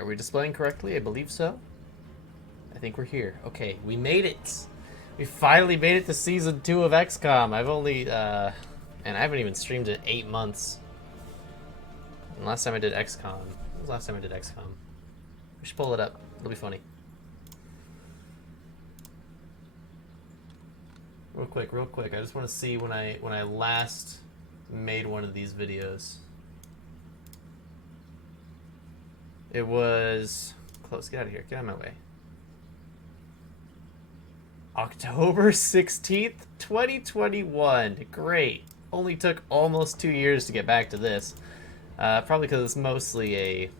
are we displaying correctly? I believe so. I think we're here. Okay, we made it. We finally made it to season 2 of Xcom. I've only, and I haven't even streamed in 8 months. And last time I did Xcom, when was the last time I did Xcom? We should pull it up. It'll be funny. Real quick. I just want to see when I last made one of these videos. It was close. Get out of here. Get out of my way. October 16th, 2021. Great. Only took almost 2 years to get back to this. Probably because it's mostly a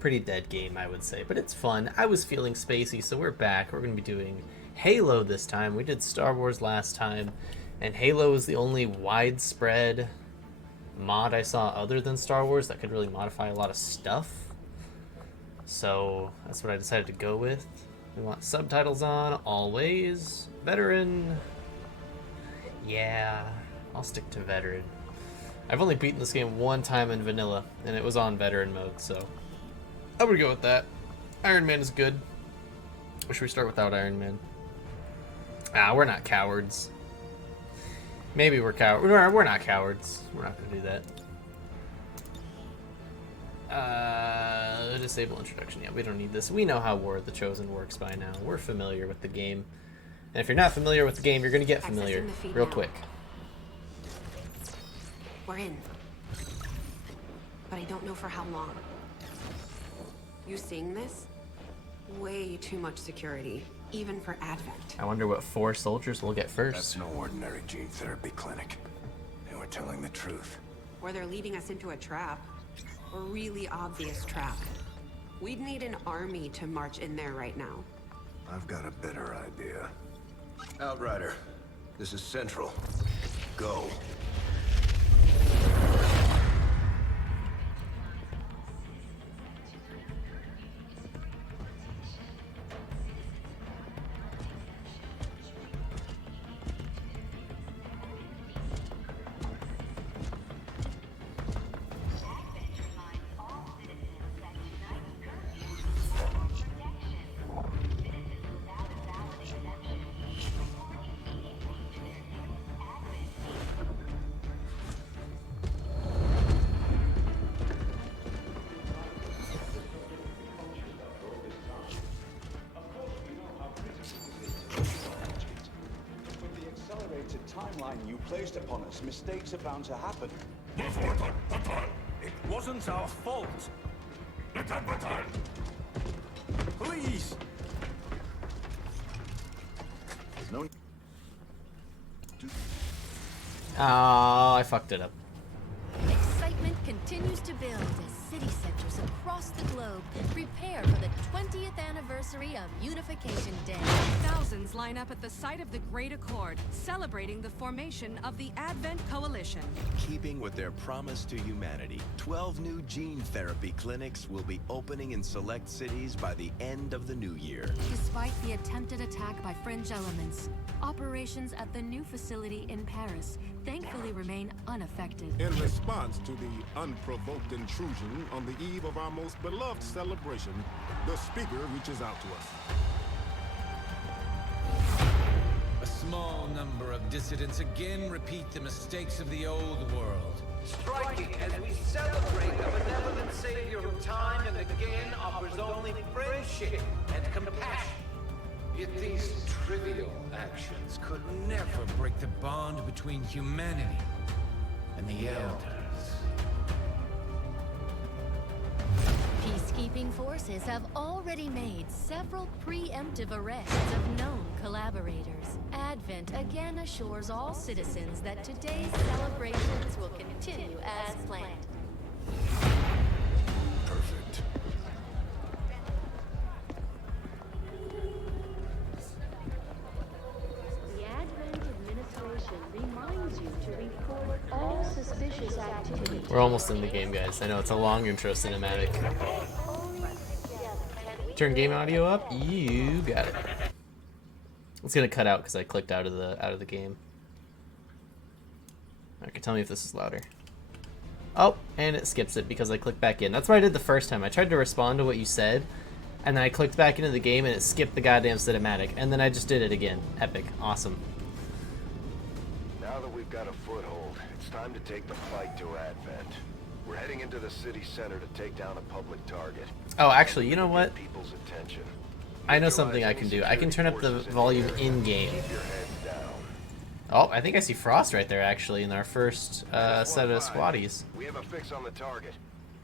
pretty dead game, I would say. But it's fun. I was feeling spacey, so we're back. We're going to be doing Halo this time. We did Star Wars last time. And Halo is the only widespread mod I saw other than Star Wars that could really modify a lot of stuff. So that's what I decided to go with. We want subtitles on, always. Veteran. Yeah, I'll stick to veteran. I've only beaten this game one time in vanilla, and it was on veteran mode, so I would go with that. Iron Man is good. Or should we start without Iron Man? We're not cowards. Maybe we're cowards. We're not cowards. We're not going to do that. Disable introduction. Yeah, we don't need this. We know how War of the Chosen works by now. We're familiar with the game. And if you're not familiar with the game, you're going to get familiar real quick. We're in. But I don't know for how long. You seeing this? Way too much security, even for Advent. I wonder what 4 soldiers we'll get first. That's no ordinary gene therapy clinic. And we're telling the truth. Or they're leading us into a trap. A really obvious trap. We'd need an army to march in there right now. I've got a better idea. Outrider, this is Central. Go. Timeline you placed upon us, mistakes are bound to happen. It wasn't our fault. Please. No. Oh, I fucked it up. Excitement continues to build as city centers across the globe prepare for the 20th anniversary of Unification Day. Thousands line up at the site of the Great Accord, celebrating the formation of the Advent Coalition. Keeping with their promise to humanity, 12 new gene therapy clinics will be opening in select cities by the end of the new year. Despite the attempted attack by fringe elements, operations at the new facility in Paris thankfully remain unaffected. In response to the unprovoked intrusion on the eve of our most beloved celebration, the speaker reaches out to us. A small number of dissidents again repeat the mistakes of the old world. Striking as we celebrate a benevolent savior who time and again offers only friendship and compassion. Yet these trivial actions could never break the bond between humanity and the Elders. Peacekeeping forces have already made several preemptive arrests of known collaborators. Advent again assures all citizens that today's celebrations will continue as planned. Perfect. The Advent administration reminds you to report all suspicious activity. We're almost in the game, guys. I know it's a long intro cinematic. Turn game audio up. You got it. It's gonna cut out because I clicked out of the game. Alright, tell me if this is louder. Oh, and it skips it because I clicked back in. That's what I did the first time. I tried to respond to what you said, and then I clicked back into the game and it skipped the goddamn cinematic. And then I just did it again. Epic. Awesome. Now that we've got a foothold, it's time to take the fight to Advent. We're heading into the city center to take down a public target. Oh, actually, you know what? People's attention. I know something I can do. I can turn up the volume in-game. Oh, I think I see Frost right there, actually, in our first set of squaddies. We have a fix on the target.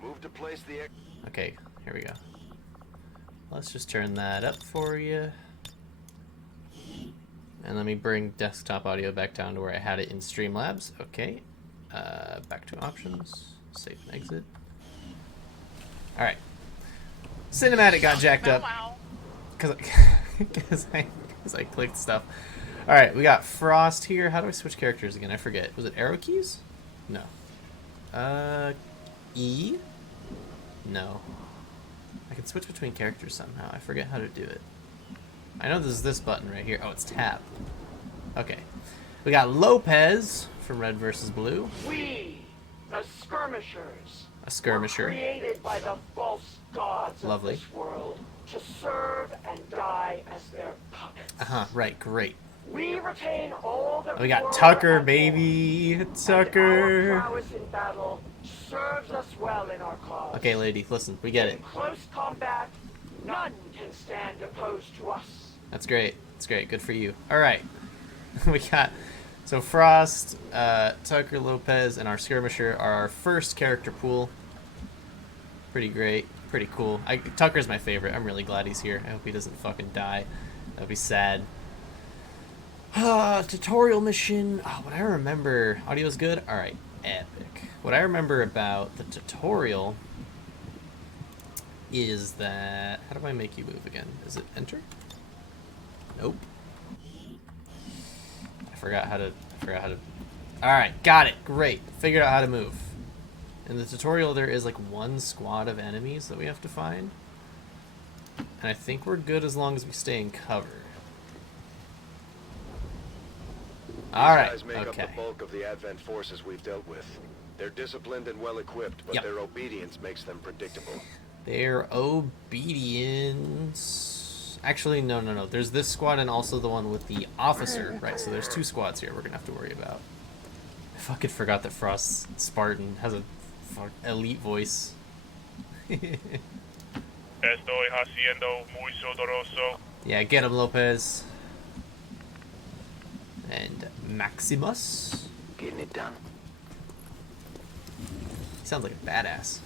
Move to place the... Okay, here we go. Let's just turn that up for you. And let me bring desktop audio back down to where I had it in Streamlabs. Okay. Back to options. Save and exit. Alright. Cinematic got jacked up. Because I clicked stuff. Alright, we got Frost here. How do I switch characters again? I forget. Was it arrow keys? No. E? No. I can switch between characters somehow. I forget how to do it. I know there's this button right here. Oh, it's tab. Okay. We got Lopez from Red vs. Blue. We, the skirmishers, a skirmisher. were created by the false gods Lovely. of this world to serve and die as their puppets. Right, great. We retain all the We got Tucker, baby. Tucker. Our prowess in battle serves us well in our cause. Okay, lady, listen, we get it. In close combat, none can stand opposed to us. That's great. That's great. Good for you. All right. We got... So Frost, Tucker, Lopez, and our skirmisher are our first character pool. Pretty great. Pretty cool. Tucker's my favorite. I'm really glad he's here. I hope he doesn't fucking die. That would be sad. Tutorial mission. Oh, what I remember... Audio's good? Alright. Epic. What I remember about the tutorial is that... How do I make you move again? Is it enter? Nope. I forgot how to... Alright, got it. Great. Figured out how to move. In the tutorial, there is like one squad of enemies that we have to find. And I think we're good as long as we stay in cover. Alright, These guys make up the bulk of the Advent forces we've dealt with. They're disciplined and well-equipped, but their obedience makes them predictable. Their obedience... Actually, no. There's this squad and also the one with the officer. Right, so there's two squads here we're gonna have to worry about. I fucking forgot that Frost Spartan has a elite voice. Estoy haciendo muy sudoroso. Yeah, get him, Lopez. And Maximus. Getting it done. He sounds like a badass.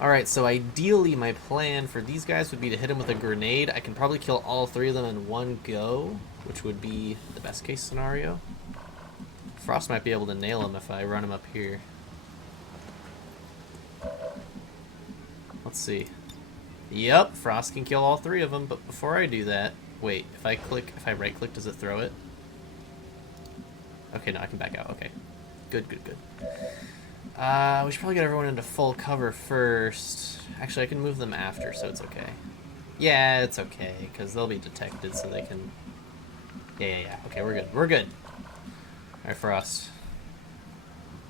Alright, so ideally my plan for these guys would be to hit him with a grenade. I can probably kill all three of them in one go, which would be the best case scenario. Frost might be able to nail him if I run him up here. Let's see. Yep, Frost can kill all three of them, but before I do that... Wait, if I right click, does it throw it? Okay, no, I can back out. Okay. Good. We should probably get everyone into full cover first. Actually, I can move them after, so it's okay. Yeah, it's okay, because they'll be detected, so they can... Yeah. Okay, we're good. Alright, Frost.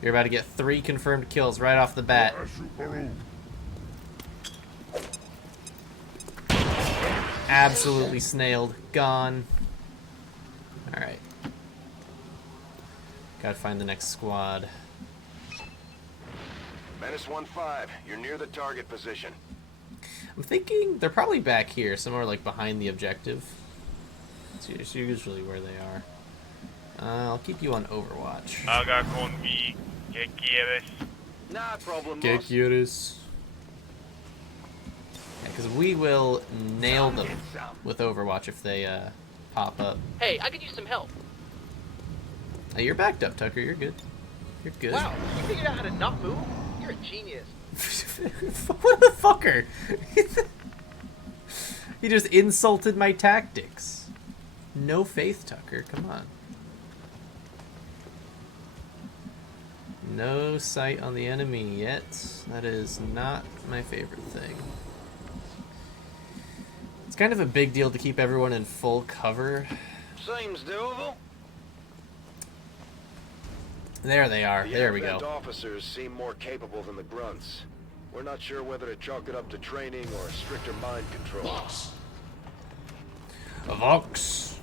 You're about to get 3 confirmed kills right off the bat. Absolutely snailed. Gone. Alright. Gotta find the next squad. Menace 1-5, you're near the target position. I'm thinking they're probably back here, somewhere like behind the objective. It's usually where they are. I'll keep you on Overwatch. Haga con mi. ¿Qué quieres? Nah, problem, ¿Qué boss. quieres? Because we will nail them with Overwatch if they pop up. Hey, I could use some help. Hey, you're backed up, Tucker. You're good. You're good. Wow, you figured out how to not move? You're a genius. What a fucker! He just insulted my tactics. No faith, Tucker. Come on. No sight on the enemy yet. That is not my favorite thing. It's kind of a big deal to keep everyone in full cover. Seems doable. There they are. There we Advent go. officers seem more capable than the grunts. We're not sure whether to chalk it up to training or stricter mind control. Vox.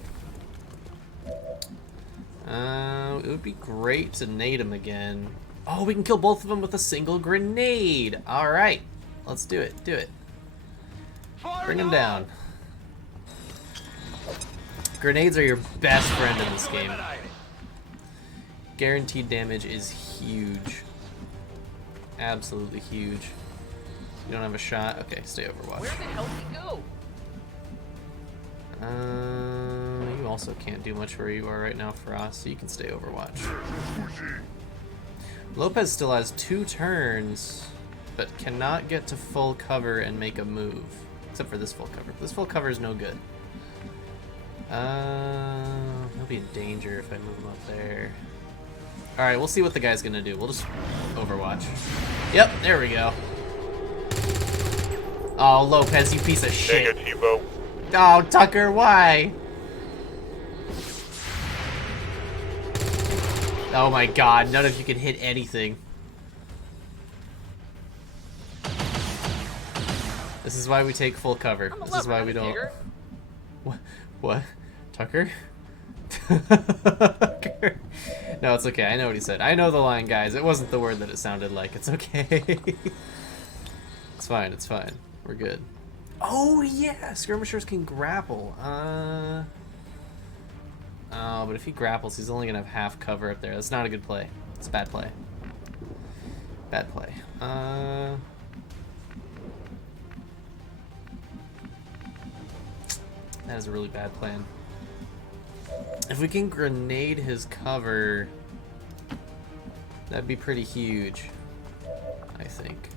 It would be great to nade him again. Oh, we can kill both of them with a single grenade. All right, let's do it. Do it. Bring him down. Grenades are your best friend in this game. Guaranteed damage is huge. Absolutely huge. You don't have a shot? Okay, stay Overwatch. Where the hell did he go? You also can't do much where you are right now, Frost, so you can stay Overwatch. Lopez still has 2 turns, but cannot get to full cover and make a move. Except for this full cover. This full cover is no good. He'll be in danger if I move him up there. Alright, we'll see what the guy's gonna do. We'll just Overwatch. Yep, there we go. Oh, Lopez, you piece of shit. Oh, Tucker, why? Oh my god, none of you can hit anything. This is why we take full cover. This is why we don't... What? Tucker? Tucker? No, it's okay. I know what he said. I know the line, guys. It wasn't the word that it sounded like. It's okay. It's fine. It's fine. We're good. Oh, yeah! Skirmishers can grapple. Oh, but if he grapples, he's only gonna have half cover up there. That's not a good play. It's a bad play. Bad play. That is a really bad plan. If we can grenade his cover, that'd be pretty huge, I think.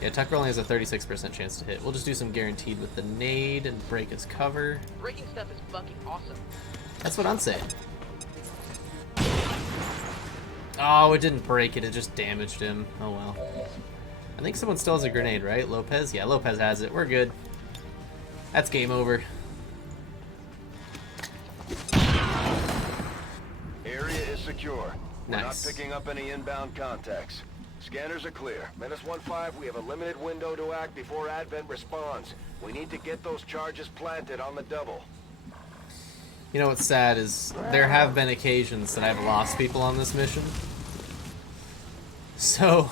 Yeah, Tucker only has a 36% chance to hit. We'll just do some guaranteed with the nade and break his cover. Breaking stuff is fucking awesome. That's what I'm saying. Oh, it didn't break it. It just damaged him. Oh, well. I think someone still has a grenade, right? Lopez? Yeah, Lopez has it. We're good. That's game over. Area is secure. We're not Nice. picking up any inbound contacts. Scanners are clear. -1-5, we have a limited window to act before Advent responds. We need to get those charges planted on the double. You know what's sad is there have been occasions that I've lost people on this mission. So,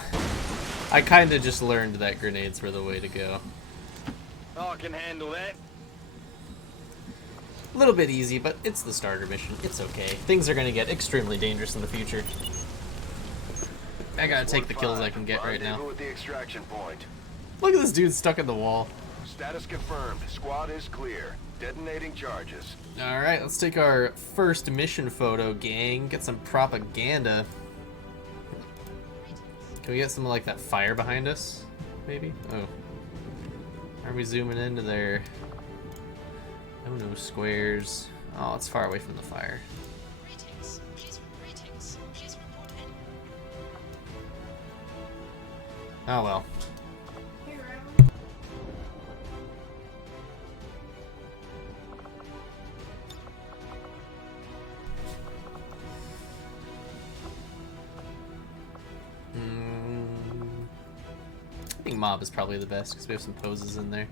I kind of just learned that grenades were the way to go. Oh, I can handle that. A little bit easy, but it's the starter mission. It's okay. Things are going to get extremely dangerous in the future. I gotta take the kills I can get right now. With the extraction point. Look at this dude stuck in the wall. Status confirmed. Squad is clear. Detonating charges. Alright, let's take our first mission photo, gang. Get some propaganda. Can we get some like that fire behind us? Maybe? Oh. Are we zooming into there? Oh no, squares. Oh, it's far away from the fire. Oh well. I think mob is probably the best because we have some poses in there.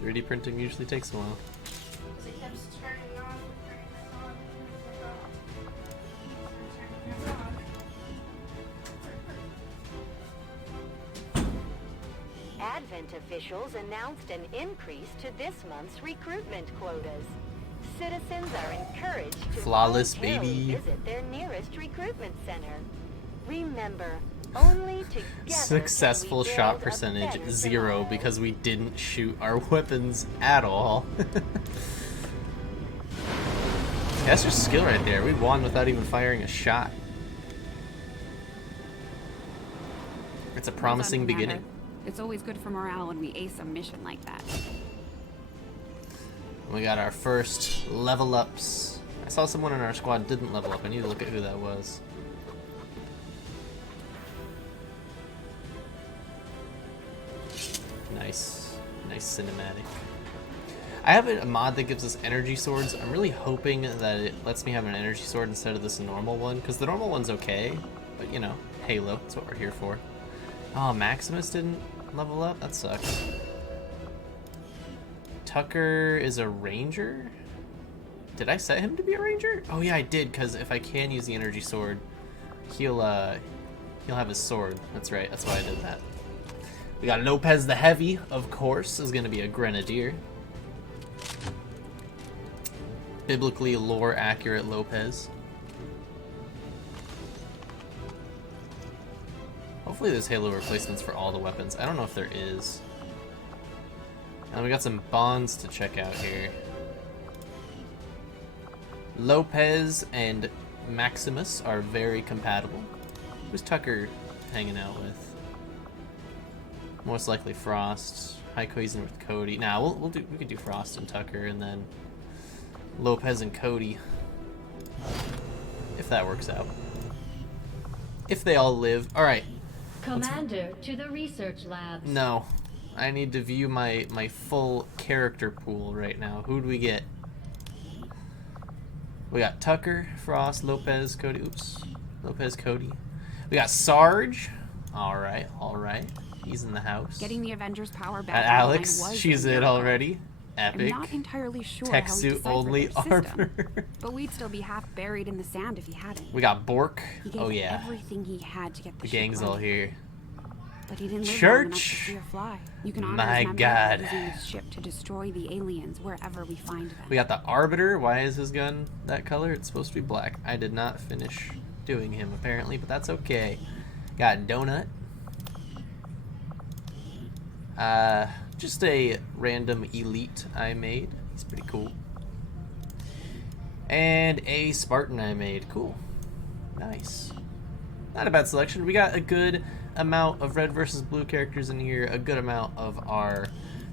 .3D printing usually takes a while. Advent officials announced an increase to this month's recruitment quotas. Citizens are encouraged to Flawless, voluntarily baby. visit their nearest recruitment center. Remember, only together Successful can we shot build a percentage better 0 tomorrow. because we didn't shoot our weapons at all. That's just skill right there. We won without even firing a shot. It's a promising Doesn't matter. beginning. It's always good for morale when we ace a mission like that. We got our first level ups. I saw someone in our squad didn't level up. I need to look at who that was. Nice. Nice cinematic. I have a mod that gives us energy swords. I'm really hoping that it lets me have an energy sword instead of this normal one, because the normal one's okay, but you know, Halo, that's what we're here for. Oh, Maximus didn't level up? That sucks. Tucker is a ranger? Did I set him to be a ranger? Oh yeah, I did, because if I can use the energy sword, he'll have his sword. That's right, that's why I did that. We got Lopez the Heavy, of course, is going to be a grenadier. Biblically lore accurate Lopez. Hopefully there's Halo replacements for all the weapons. I don't know if there is. And we got some bonds to check out here. Lopez and Maximus are very compatible. Who's Tucker hanging out with? Most likely Frost. High cohesion with Cody. Nah, we could do Frost and Tucker, and then Lopez and Cody, if that works out. If they all live. All right. Commander, to the research labs. No, I need to view my full character pool right now. Who do we get? We got Tucker, Frost, Lopez, Cody. Oops, Lopez, Cody. We got Sarge. All right, all right. He's in the house. Getting the Avengers power back. Alex, she's in already. Epic. I'm not entirely sure Tech how he suit only armor. But we'd still be half buried in the sand if he hadn't. We got Bork. He gave Oh yeah. everything he had to get the gang's all here. But he didn't live Church. long enough to see her fly. You can honor My his memory God. by using his ship to destroy the aliens wherever we find them. We got the Arbiter. Why is his gun that color? It's supposed to be black. I did not finish doing him apparently, but that's okay. Got Donut. Just a random elite I made. He's pretty cool. And a Spartan I made. Cool. Nice. Not a bad selection. We got a good amount of red versus blue characters in here. A good amount of our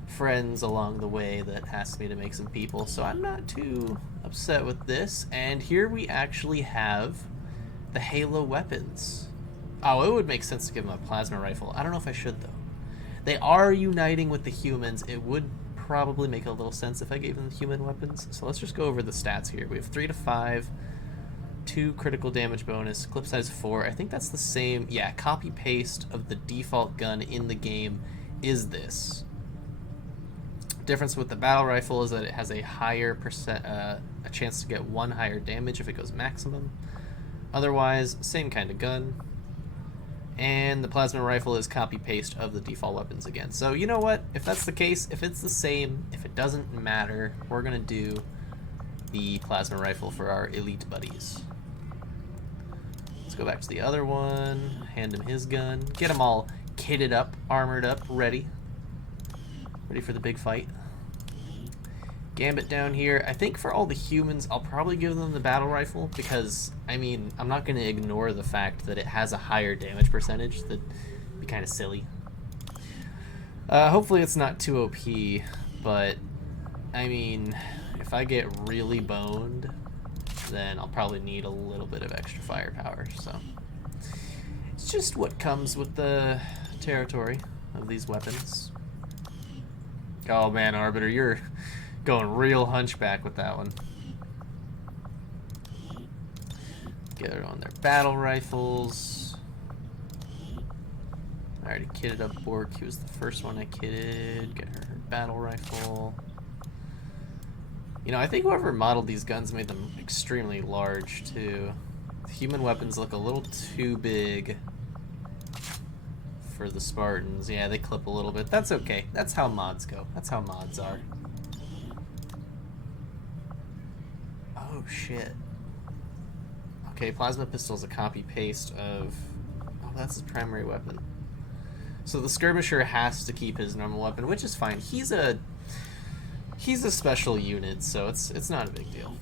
friends along the way that asked me to make some people. So I'm not too upset with this. And here we actually have the Halo weapons. Oh, it would make sense to give them a plasma rifle. I don't know if I should, though. They are uniting with the humans. It would probably make a little sense if I gave them the human weapons. So let's just go over the stats here. We have 3 to 5, 2 critical damage bonus, clip size 4. I think that's the same. Yeah, copy paste of the default gun in the game is this. Difference with the battle rifle is that it has a higher a chance to get 1 higher damage if it goes maximum. Otherwise, same kind of gun. And the plasma rifle is copy-paste of the default weapons again. So you know what? If that's the case, if it's the same, if it doesn't matter, we're going to do the plasma rifle for our elite buddies. Let's go back to the other one, hand him his gun, get them all kitted up, armored up, ready. Ready for the big fight. Gambit down here. I think for all the humans, I'll probably give them the battle rifle because, I mean, I'm not going to ignore the fact that it has a higher damage percentage. That'd be kind of silly. Hopefully it's not too OP, but, I mean, if I get really boned, then I'll probably need a little bit of extra firepower, so. It's just what comes with the territory of these weapons. Oh man, Arbiter, you're going real hunchback with that one. Get it on their battle rifles. I already kitted up Bork. He was the first one I kitted. Get her battle rifle. You know, I think whoever modeled these guns made them extremely large, too. The human weapons look a little too big for the Spartans. Yeah, they clip a little bit. That's okay. That's how mods go. That's how mods are. Oh, shit. Okay, plasma pistol is a copy-paste of... Oh, that's his primary weapon. So the skirmisher has to keep his normal weapon, which is fine. He's a special unit, so it's not a big deal.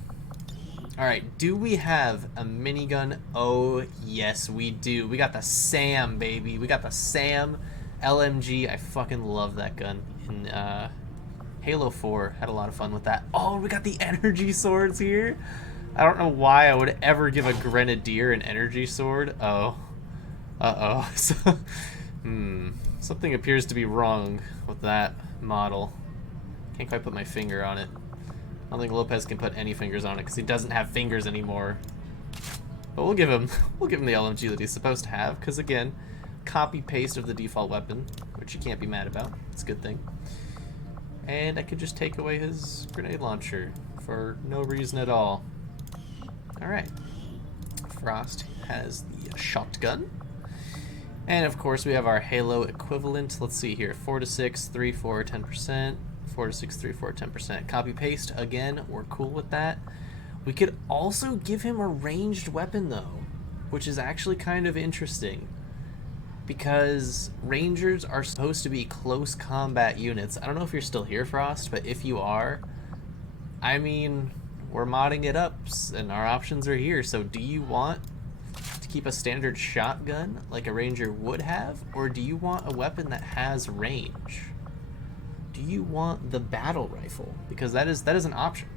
Alright, do we have a minigun? Oh, yes, we do. We got the SAM, baby. We got the SAM LMG. I fucking love that gun. In Halo 4, had a lot of fun with that. Oh, we got the energy swords here. I don't know why I would ever give a grenadier an energy sword. Oh. Uh-oh. So, something appears to be wrong with that model. Can't quite put my finger on it. I don't think Lopez can put any fingers on it because he doesn't have fingers anymore. But we'll give him the LMG that he's supposed to have, because again, copy paste of the default weapon, which you can't be mad about. It's a good thing. And I could just take away his grenade launcher for no reason at all. Alright. Frost has the shotgun. And of course we have our Halo equivalent. Let's see here. 4 to 6, 3, 4, 10%. 4 to 6, 3, 4, 10%. Copy paste. Again, we're cool with that. We could also give him a ranged weapon though, which is actually kind of interesting. Because Rangers are supposed to be close combat units. I don't know if you're still here, Frost, but if you are, I mean, we're modding it up and our options are here. So do you want to keep a standard shotgun like a Ranger would have? Or do you want a weapon that has range? Do you want the battle rifle? Because that is an option.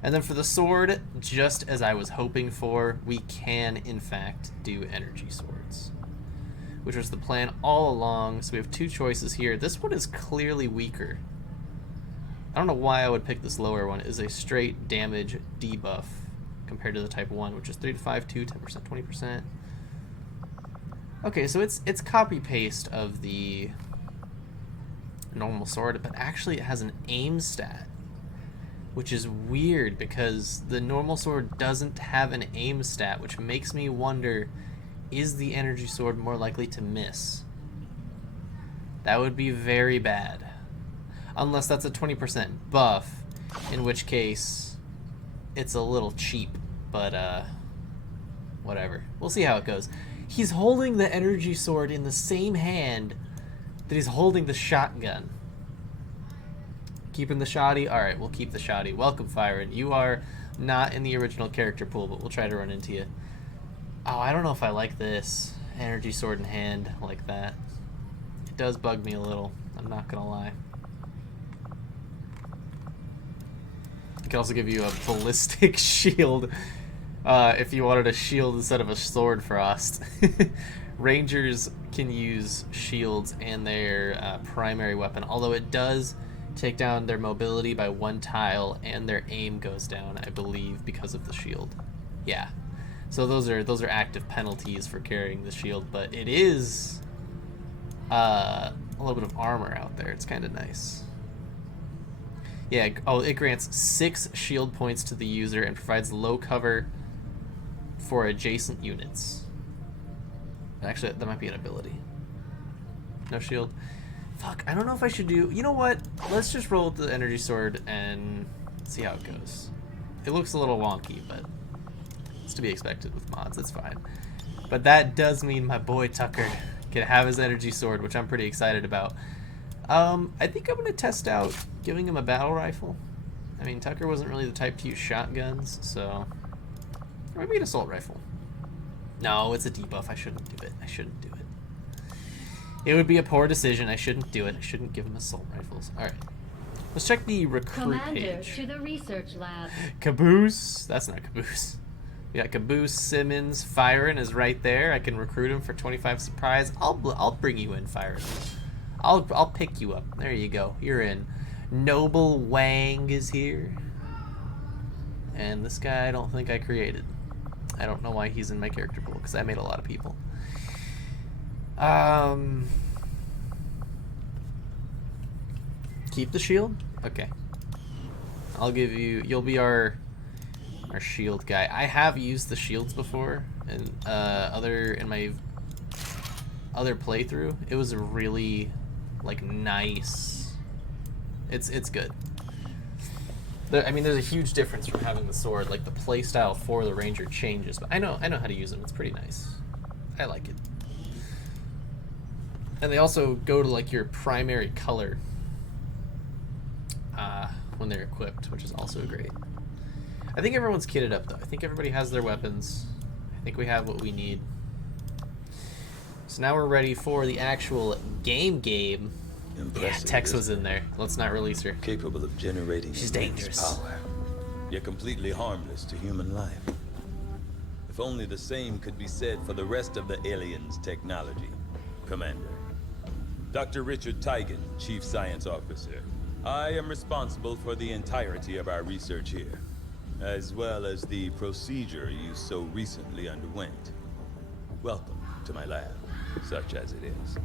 And then for the sword, just as I was hoping for, we can in fact do energy swords, which was the plan all along. So we have two choices here. This one is clearly weaker. I don't know why I would pick this lower one. It is a straight damage debuff compared to the type 1, which is 3 to 5, 2, 10%, 20%. Okay, so it's copy paste of the normal sword, but actually it has an aim stat, which is weird because the normal sword doesn't have an aim stat, which makes me wonder, is the energy sword more likely to miss? That would be very bad. Unless that's a 20% buff, in which case it's a little cheap, but whatever. We'll see how it goes. He's holding the energy sword in the same hand that he's holding the shotgun. Keeping the shoddy? Alright, we'll keep the shoddy. Welcome, Fyron. You are not in the original character pool, but we'll try to run into you. Oh, I don't know if I like this. Energy sword in hand like that. It does bug me a little. I'm not gonna lie. I can also give you a ballistic shield if you wanted a shield instead of a sword, Frost. Rangers can use shields and their primary weapon, although it does take down their mobility by 1 tile and their aim goes down, I believe, because of the shield. Yeah. So those are active penalties for carrying the shield, but it is a little bit of armor out there. It's kind of nice. Yeah, oh, it grants 6 shield points to the user and provides low cover for adjacent units. Actually, that might be an ability. No shield. Fuck, I don't know if I should do... You know what? Let's just roll the energy sword and see how it goes. It looks a little wonky, but it's to be expected with mods. It's fine. But that does mean my boy Tucker can have his energy sword, which I'm pretty excited about. I think I'm going to test out giving him a battle rifle. I mean, Tucker wasn't really the type to use shotguns, so... Or maybe an assault rifle. No, it's a debuff. I shouldn't do it. I shouldn't do it. It would be a poor decision. I shouldn't do it. I shouldn't give him assault rifles. Alright. Let's check the recruit page. To the research lab. Caboose. That's not Caboose. We got Caboose, Simmons, Fyron is right there. I can recruit him for 25 surprise. I'll bring you in, Fyron. I'll pick you up. There you go. You're in. Noble Wang is here. And this guy I don't think I created. I don't know why he's in my character pool, because I made a lot of people. Keep the shield? Okay. I'll give you... You'll be our shield guy. I have used the shields before in in my other playthrough. It was really like nice. It's good. I mean, there's a huge difference from having the sword. Like the playstyle for the ranger changes, but I know how to use them. It's pretty nice. I like it. And they also go to like your primary color when they're equipped, which is also great. I think everyone's kitted up though. I think everybody has their weapons. I think we have what we need. So now we're ready for the actual game. Impressive, yeah, Tex was in there. Let's not release her. Capable of generating She's dangerous. Power. Yet completely harmless to human life. If only the same could be said for the rest of the aliens' technology, Commander. Dr. Richard Tigan, Chief Science Officer. I am responsible for the entirety of our research here, as well as the procedure you so recently underwent. Welcome to my lab, such as it is.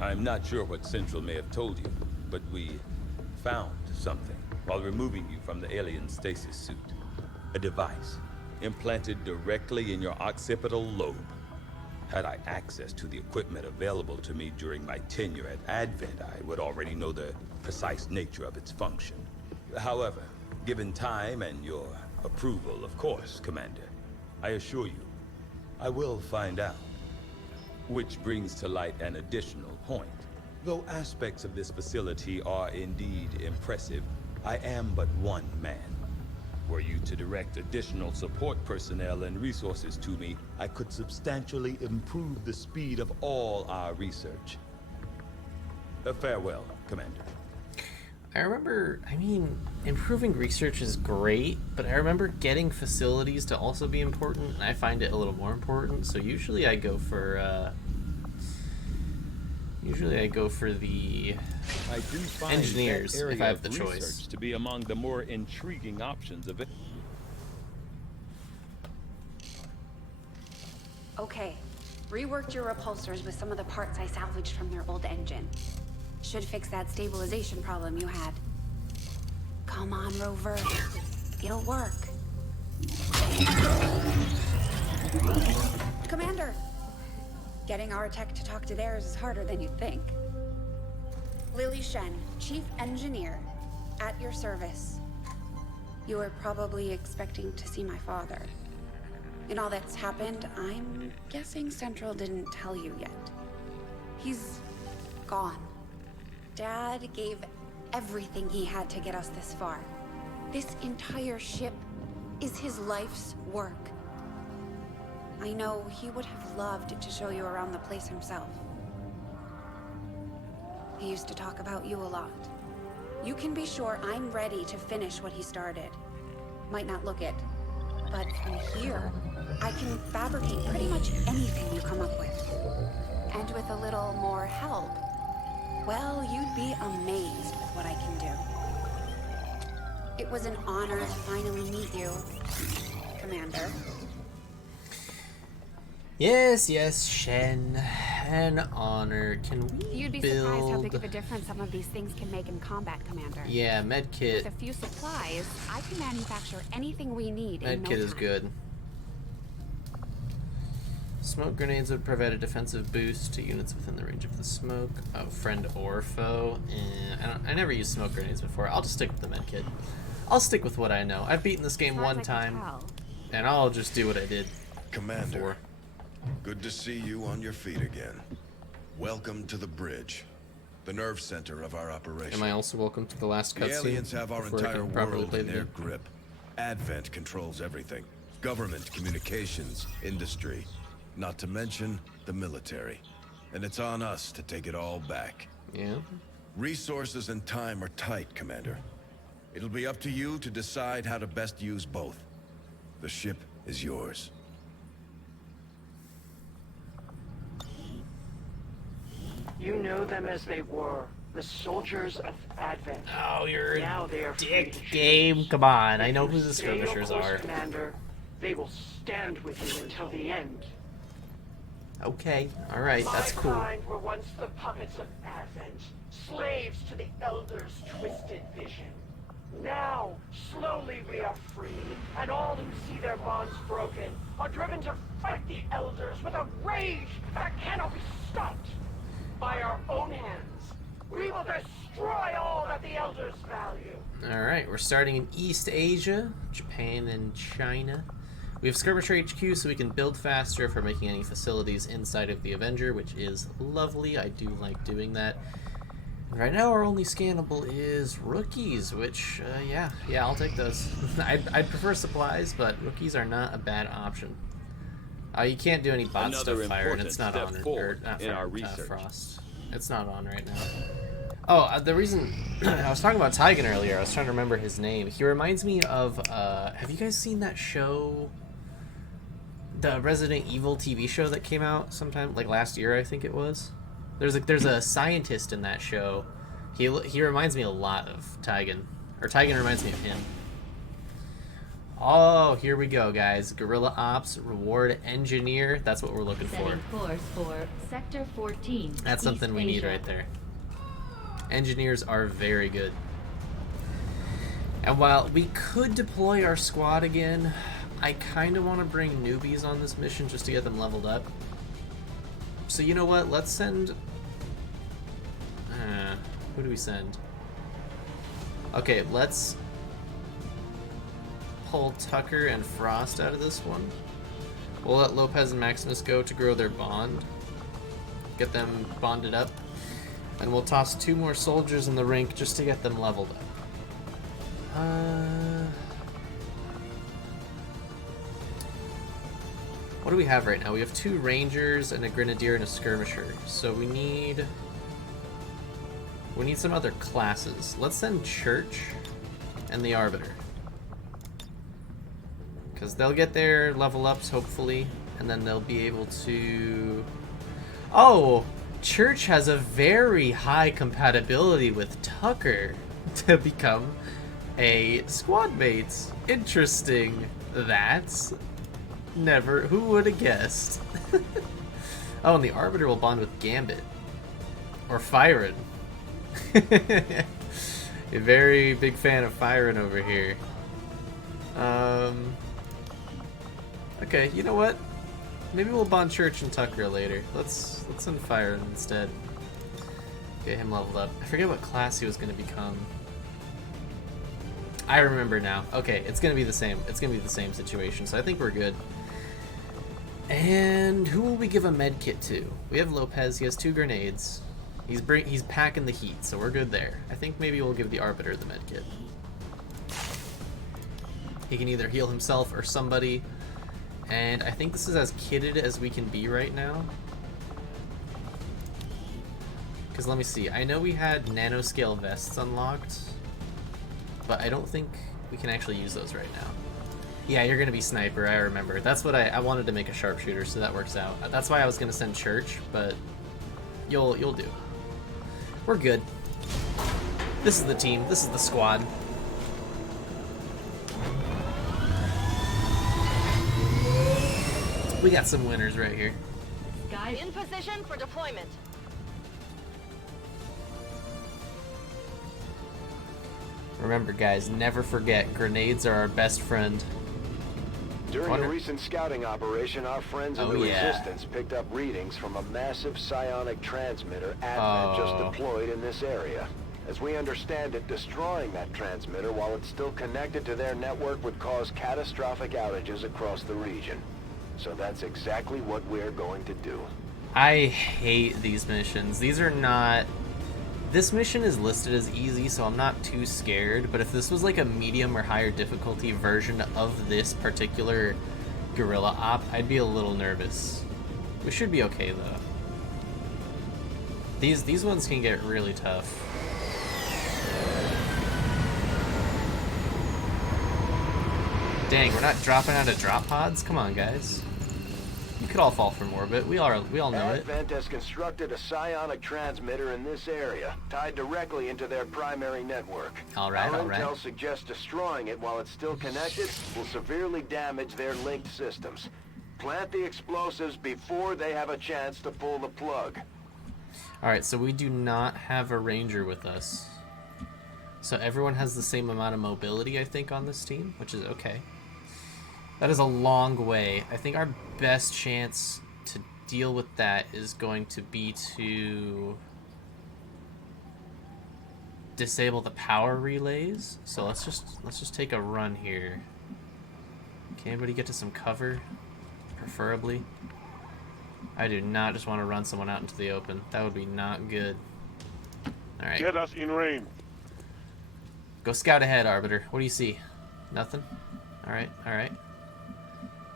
I'm not sure what Central may have told you, but we found something while removing you from the alien stasis suit. A device implanted directly in your occipital lobe. Had I access to the equipment available to me during my tenure at Advent, I would already know the precise nature of its function. However, given time and your approval, of course, Commander, I assure you, I will find out. Which brings to light an additional point. Though aspects of this facility are indeed impressive, I am but one man. Were you to direct additional support personnel and resources to me, I could substantially improve the speed of all our research. Farewell, Commander. I remember, I mean, improving research is great, but I remember getting facilities to also be important, and I find it a little more important, so usually I go for, the I do find engineers, that area if I have of the choice. research to be among the more intriguing options of it. Okay, reworked your repulsors with some of the parts I salvaged from their old engine. Should fix that stabilization problem you had. Come on, Rover. It'll work. Commander! Getting our tech to talk to theirs is harder than you'd think. Lily Shen, Chief Engineer, at your service. You were probably expecting to see my father. In all that's happened, I'm guessing Central didn't tell you yet. He's gone. Dad gave everything he had to get us this far. This entire ship is his life's work. I know he would have loved to show you around the place himself. He used to talk about you a lot. You can be sure I'm ready to finish what he started. Might not look it, but from here, I can fabricate pretty much anything you come up with. And with a little more help, well, you'd be amazed with what I can do. It was an honor to finally meet you, Commander. Yes, yes, Shen. An honor. Can we You'd be build... surprised how big of a difference some of these things can make in combat, Commander. Yeah, medkit. With a few supplies, I can manufacture anything we need in no Medkit time. is good. Smoke grenades would provide a defensive boost to units within the range of the smoke. Oh, friend or foe. I never used smoke grenades before. I'll just stick with the medkit. I'll stick with what I know. I've beaten this game one time, and I'll just do what I did. Commander, before. Good to see you on your feet again. Welcome to the bridge, the nerve center of our operation. Am I also welcome to the last cutscene? The aliens have our before I entire can properly world play in the their game? grip. Advent controls everything. Government, communications, industry. Not to mention the military. And it's on us to take it all back. Yeah? Resources and time are tight, Commander. It'll be up to you to decide how to best use both. The ship is yours. You know them as they were, the soldiers of Advent. Oh, you're now they are dick free to game. choose. Come on, I know If who you the stay your skirmishers course, are. Commander, they will stand with you until the end. Okay, alright, that's cool. My kind were once the puppets of Advent, slaves to the Elders' twisted vision. Now, slowly we are free, and all who see their bonds broken are driven to fight the Elders with a rage that cannot be stopped. By our own hands, we will destroy all that the Elders value. Alright, we're starting in East Asia, Japan and China. We have Skirmisher HQ so we can build faster if we're making any facilities inside of the Avenger, which is lovely. I do like doing that. And right now our only scannable is rookies, which, yeah, I'll take those. I'd prefer supplies, but rookies are not a bad option. You can't do any bot Another stuff fire, and important it's not step on, or forward not in our Frost. research. Frost. It's not on right now. Oh, the reason I was talking about Tygan earlier, I was trying to remember his name. He reminds me of, have you guys seen that show? The Resident Evil TV show that came out sometime, like last year, I think it was. There's a scientist in that show. He reminds me a lot of Tygan. Or Tygan reminds me of him. Oh, here we go, guys. Guerrilla Ops Reward Engineer. That's what we're looking for. Setting course for Sector 14. That's something East we need Asia. right there. Engineers are very good. And while we could deploy our squad again, I kind of want to bring newbies on this mission just to get them leveled up. So you know what? Let's send... who do we send? Okay, let's pull Tucker and Frost out of this one. We'll let Lopez and Maximus go to grow their bond. Get them bonded up. And we'll toss 2 more soldiers in the rink just to get them leveled up. What do we have right now? We have 2 rangers and a grenadier and a skirmisher. So we need some other classes. Let's send Church and the Arbiter. Because they'll get their level ups, hopefully, and then they'll be able to... Oh! Church has a very high compatibility with Tucker to become a squad mate. Interesting. That's... Never... Who would have guessed? Oh, and the Arbiter will bond with Gambit. Or Fyron. A very big fan of Fyron over here. Okay, you know what? Maybe we'll bond Church and Tucker later. Let's send Fyron instead. Get him leveled up. I forget what class he was going to become. I remember now. Okay, it's going to be the same. It's going to be the same situation, so I think we're good. And who will we give a med kit to? We have Lopez. He has 2 grenades. He's packing the heat, so we're good there. I think maybe we'll give the Arbiter the med kit. He can either heal himself or somebody. And I think this is as kitted as we can be right now. Because let me see. I know we had nanoscale vests unlocked, but I don't think we can actually use those right now. Yeah, you're going to be sniper, I remember. That's what I wanted to make a sharpshooter, so that works out. That's why I was going to send Church, but you'll do. We're good. This is the team. This is the squad. We got some winners right here. Guys, in position for deployment. Remember, guys, never forget, grenades are our best friend. During a recent scouting operation, our friends in the Resistance picked up readings from a massive psionic transmitter Advent just deployed in this area. As we understand it, destroying that transmitter while it's still connected to their network would cause catastrophic outages across the region. So that's exactly what we're going to do. I hate these missions. These are not... This mission is listed as easy, so I'm not too scared, but if this was like a medium or higher difficulty version of this particular guerrilla op, I'd be a little nervous. We should be okay, though. These ones can get really tough. Dang, we're not dropping out of drop pods? Come on, guys. You could all fall from orbit. We all know it. Advent has constructed a psionic transmitter in this area, tied directly into their primary network. All right. Our intel suggests destroying it while it's still connected will severely damage their linked systems. Plant the explosives before they have a chance to pull the plug. Alright, so we do not have a ranger with us. So everyone has the same amount of mobility, I think, on this team, which is okay. That is a long way. I think our best chance to deal with that is going to be to disable the power relays. So let's just take a run here. Can anybody get to some cover? Preferably. I do not just want to run someone out into the open. That would be not good. Alright. Get us in range. Go scout ahead, Arbiter. What do you see? Nothing? Alright, alright.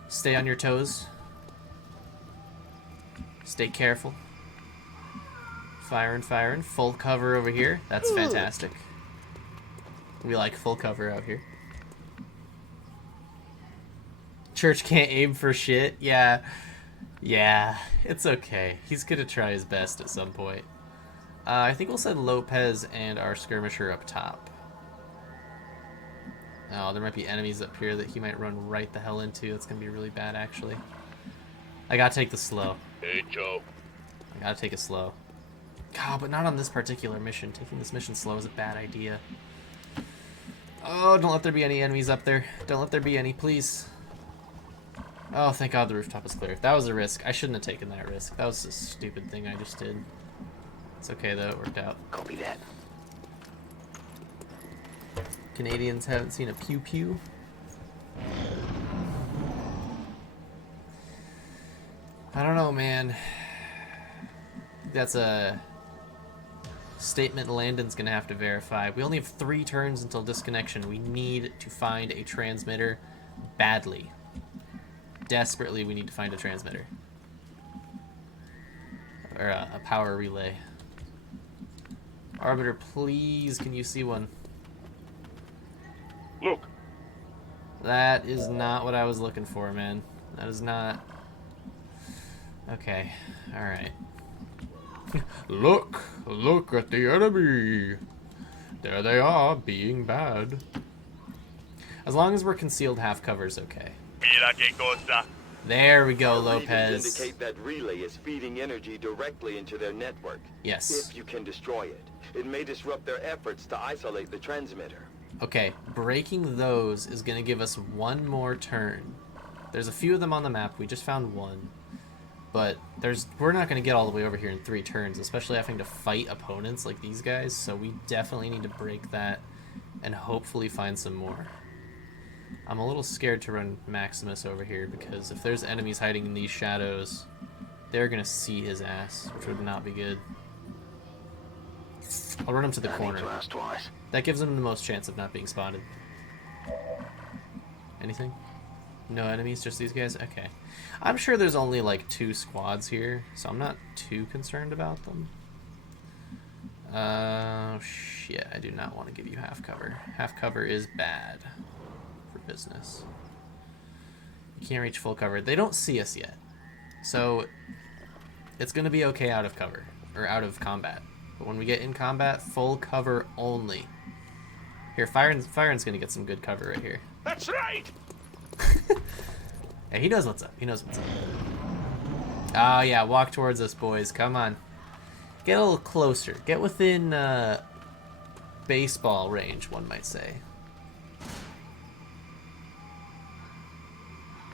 Stay on your toes. Stay careful. Firing. Full cover over here. That's fantastic. We like full cover out here. Church can't aim for shit. Yeah, it's okay. He's gonna try his best at some point. I think we'll send Lopez and our skirmisher up top. Oh, there might be enemies up here that he might run right the hell into. That's gonna be really bad, actually. I gotta take the slow. Hey, Joe. I gotta take it slow. God, but not on this particular mission. Taking this mission slow is a bad idea. Oh, don't let there be any enemies up there. Don't let there be any, please. Oh, thank God the rooftop is clear. That was a risk. I shouldn't have taken that risk. That was a stupid thing I just did. It's okay, though. It worked out. Copy that. Canadians haven't seen a pew-pew. I don't know, man. That's a statement Landon's gonna have to verify. We only have 3 turns until disconnection. We need to find a transmitter badly. Desperately, we need to find a transmitter. Or a power relay. Arbiter, please, can you see one? Look. That is not what I was looking for, man. That is not... Okay, alright. Look at the enemy. There they are, being bad. As long as we're concealed, half cover's okay. Mira que cosa. There we go, Our Lopez. readings indicate that relay is feeding energy directly into their network. Yes. If you can destroy it, it may disrupt their efforts to isolate the transmitter. Okay, breaking those is going to give us 1 more turn. There's a few of them on the map. We just found 1. But we're not going to get all the way over here in 3 turns, especially having to fight opponents like these guys. So we definitely need to break that and hopefully find some more. I'm a little scared to run Maximus over here because if there's enemies hiding in these shadows, they're going to see his ass, which would not be good. I'll run him to the corner. That gives him the most chance of not being spotted. Anything? No enemies, just these guys? Okay. I'm sure there's only like 2 squads here, so I'm not too concerned about them. Shit, I do not want to give you half cover. Half cover is bad for business. You can't reach full cover. They don't see us yet, so it's going to be okay out of cover, or out of combat. But when we get in combat, full cover only. Here, Firen's going to get some good cover right here. That's right. Hey, he knows what's up. He knows what's up. Oh, yeah. Walk towards us, boys. Come on. Get a little closer. Get within baseball range, one might say.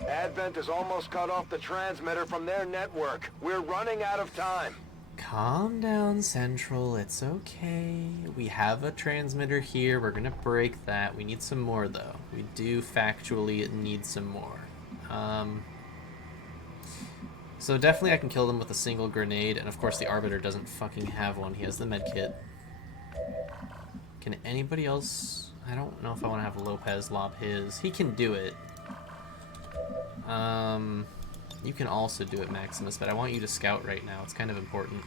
Advent has almost cut off the transmitter from their network. We're running out of time. Calm down, Central. It's okay. We have a transmitter here. We're gonna break that. We need some more, though. We do factually need some more. So definitely I can kill them with a single grenade, and of course the Arbiter doesn't fucking have one. He has the medkit. Can anybody else... I don't know if I want to have Lopez lob his. He can do it. You can also do it, Maximus, but I want you to scout right now. It's kind of important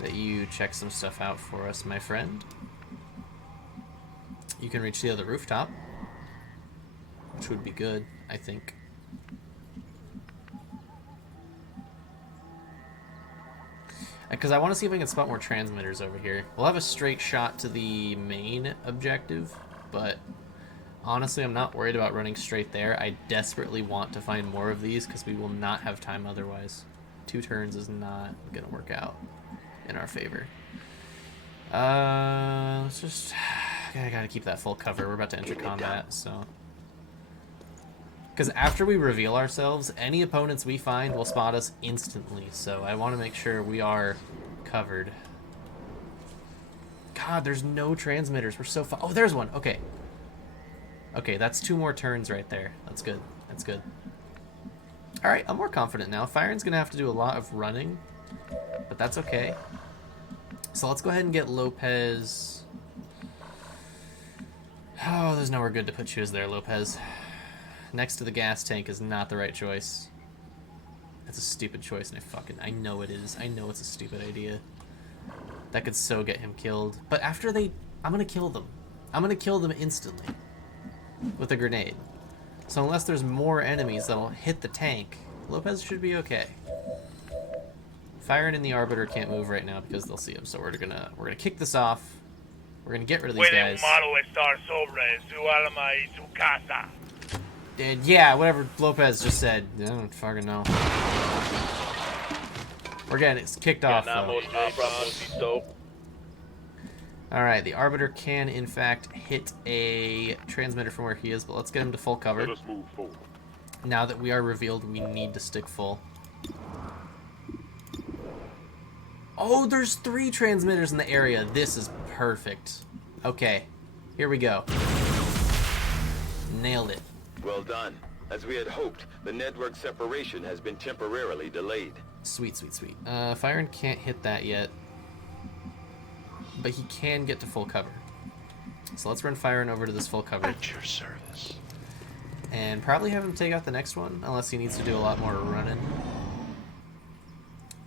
that you check some stuff out for us, my friend. You can reach the other rooftop, which would be good, I think. Because I want to see if I can spot more transmitters over here. We'll have a straight shot to the main objective, but honestly, I'm not worried about running straight there. I desperately want to find more of these because we will not have time otherwise. 2 turns is not going to work out in our favor. Let's just... I gotta keep that full cover. We're about to enter combat, so... Because after we reveal ourselves, any opponents we find will spot us instantly, so I want to make sure we are covered. God, there's no transmitters. We're so far. Oh, there's one. Okay. Okay, that's 2 more turns right there. That's good. That's good. Alright, I'm more confident now. Firen's going to have to do a lot of running, but that's okay. So let's go ahead and get Lopez. Oh, there's nowhere good to put you as there, Lopez. Next to the gas tank is not the right choice. It's a stupid choice, and I know it is. I know it's a stupid idea. That could so get him killed. But after I'm gonna kill them. I'm gonna kill them instantly with a grenade. So unless there's more enemies that'll hit the tank, Lopez should be okay. Firen and the Arbiter can't move right now because they'll see him. So we're gonna kick this off. We're gonna get rid of these guys. And yeah, whatever Lopez just said. I don't fucking know. We're getting it kicked off though. Alright, the Arbiter can in fact hit a transmitter from where he is, but let's get him to full cover. Let us move forward. Now that we are revealed, we need to stick full. Oh, there's 3 transmitters in the area. This is perfect. Okay, here we go. Nailed it. Well done. As we had hoped, the network separation has been temporarily delayed. Sweet, sweet, sweet. Firen can't hit that yet, but he can get to full cover. So let's run Firen over to this full cover. At your service. And probably have him take out the next one, unless he needs to do a lot more running.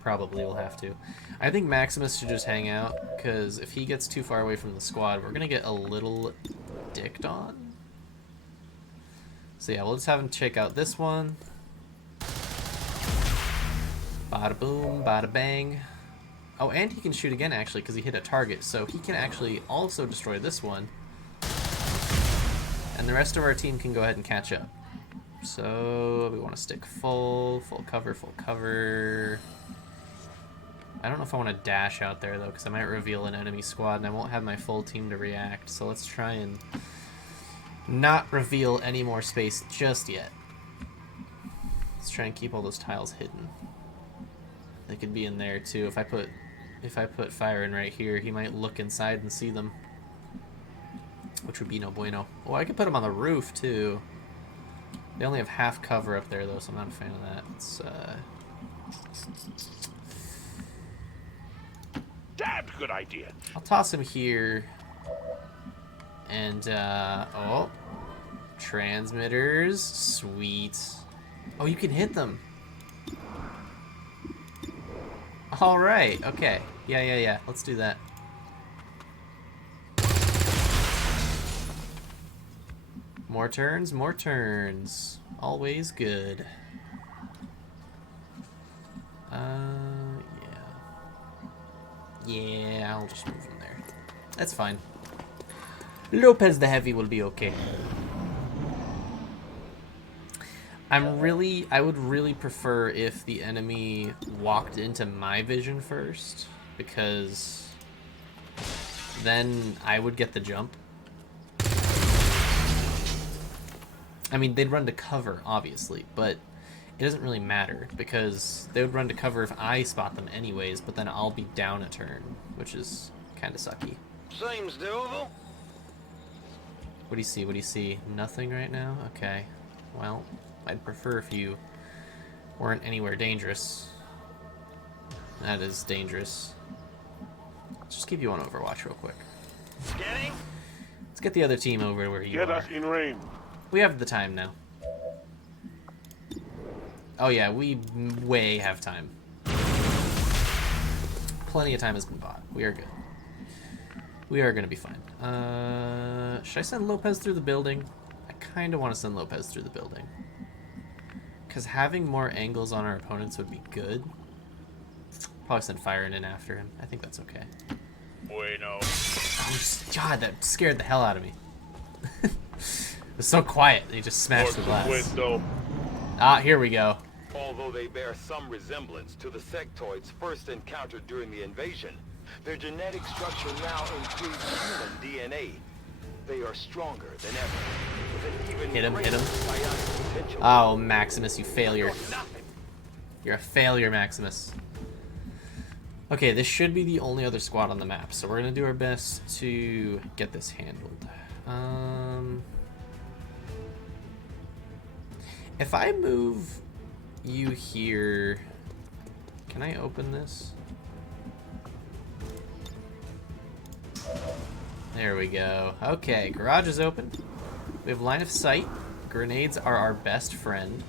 Probably will have to. I think Maximus should just hang out, because if he gets too far away from the squad, we're going to get a little dicked on. So yeah, we'll just have him check out this one. Bada boom, bada bang. Oh, and he can shoot again, actually, because he hit a target. So he can actually also destroy this one. And the rest of our team can go ahead and catch up. So we want to stick full cover, full cover. I don't know if I want to dash out there, though, because I might reveal an enemy squad, and I won't have my full team to react. So let's try and not reveal any more space just yet. Let's try and keep all those tiles hidden. They could be in there, too. If I put Firen right here, he might look inside and see them, which would be no bueno. Oh, I could put him on the roof, too. They only have half cover up there, though, so I'm not a fan of that. It's, Damn good idea. I'll toss him here. And, oh. Transmitters. Sweet. Oh, you can hit them. Alright, okay. Yeah. Let's do that. More turns, more turns. Always good. Yeah, I'll just move him there. That's fine. Lopez the Heavy will be okay. I would really prefer if the enemy walked into my vision first, because then I would get the jump. I mean, they'd run to cover, obviously, but it doesn't really matter, because they would run to cover if I spot them anyways, but then I'll be down a turn, which is kind of sucky. Seems doable. What do you see? What do you see? Nothing right now? Okay. Well, I'd prefer if you weren't anywhere dangerous. That is dangerous. Let's just keep you on Overwatch real quick. Scanning. Let's get the other team over where you are. Get us in range. We have the time now. Oh yeah, we way have time. Plenty of time has been bought. We are good. We are going to be fine. Should I send Lopez through the building? I kind of want to send Lopez through the building. Because having more angles on our opponents would be good. Probably send Firen in after him. I think that's okay. Bueno. Oh, God, that scared the hell out of me. It was so quiet. He just smashed the glass. Ah, here we go. Although they bear some resemblance to the sectoids first encountered during the invasion, their genetic structure now includes human DNA. They are stronger than ever, with an even Hit him. greater psionic potential. Oh, Maximus, you failure. You're a failure, Maximus. Okay, this should be the only other squad on the map, so we're going to do our best to get this handled. If I move you here, can I open this? There we go. Okay, garage is open. We have line of sight. Grenades are our best friend.